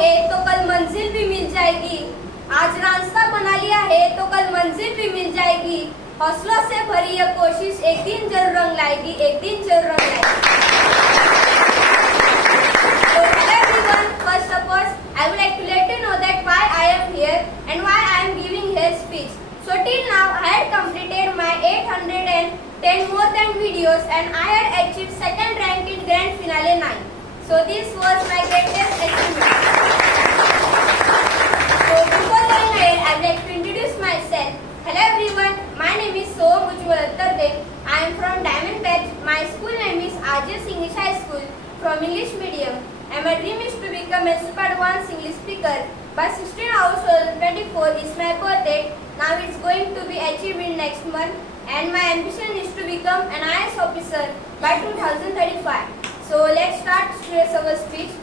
है तो कल मंजिल भी मिल जाएगी। आज रास्ता बना लिया है तो कल मंजिल भी मिल जाएगी। हौसलों से भरी यह कोशिश एक दिन जरूर रंग लाएगी एक दिन जरूर रंग लाएगी। First of all I would like to let em here and why I am giving here speech so till now I had completed my 810 more than videos and I had achieve second rank in grand finale nine so this was my greatest achievement from English medium. And my dream is to become a super advanced English speaker. By 16 August 2024 is my birthday. Now it's going to be achieved in next month. And my ambition is to become an IS officer by 2035. So let's start today's our speech.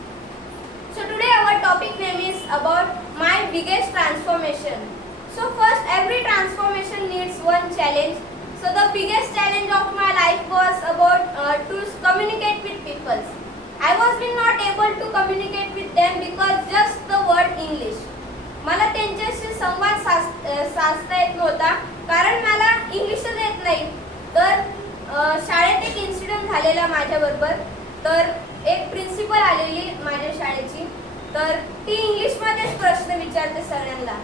So today our topic name is about my biggest transformation. So first every transformation needs one challenge. So the biggest challenge of my नाही. तर शाळेत एक incident झालेला माझ्याबरोबर. तर एक principal आलेली माझ्या शाळेची. तर ती इंग्लिशमध्येच प्रश्न विचारते सगळ्यांना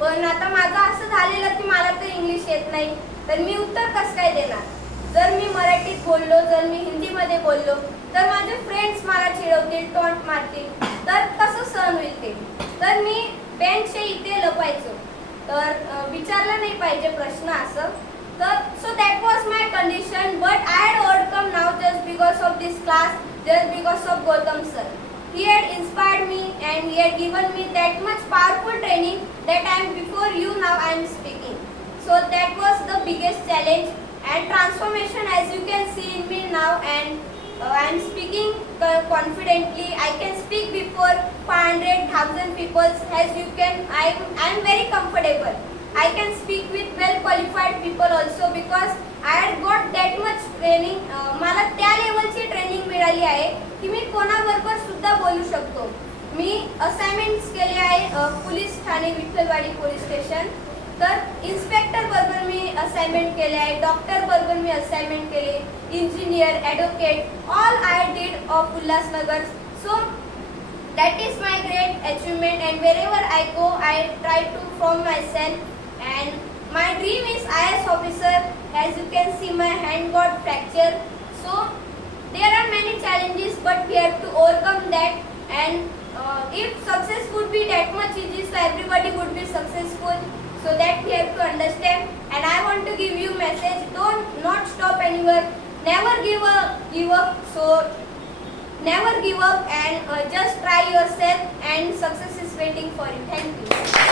पण आता माझं असं झालेलं की मला तर इंग्लिश येत नाही. तर मी उत्तर कसं काय देणार? जर मी मराठीत बोललो जर मी हिंदीमध्ये बोललो तर माझे फ्रेंड्स मला चिडवतील टॉन्ट मारतील. तर कसं सहन होईल ते? तर मी बेंचच्या इथे लपायचो तर विचारलं नाही पाहिजे प्रश्न असं. The, so that was my condition, but I had overcome now just because of this class, just because of Gautam sir. He had inspired me and he had given me that much powerful training that I am before you now I am speaking. So that was the biggest challenge and transformation as you can see in me now and uh, I am speaking confidently. I can speak before 500,000 people as you can. I am very comfortable. I can people also because I had got that much training. Uh, मला त्या लेवलची training मिळाली आहे की मी कोणाबरोबर सुद्धा बोलू शकतो मी assignments केले आहे police Thane Vitthalwadi police station तर इन्स्पेक्टर बरोबर मी असाइनमेंट केले आहे डॉक्टर बरोबर मी असाइनमेंट केले engineer advocate all I did of Ulhasnagar so that is my great achievement and wherever i go i try to form myself and my dream is is officer. As you can see my hand got fracture so there are many challenges but we have to overcome that. And uh, if success would be that much easy so everybody would be successful. So that we have to understand. And i want to give you message. Don't not stop anywhere. Never give up give up. So never give up and uh, just try yourself and success is waiting for you. Thank you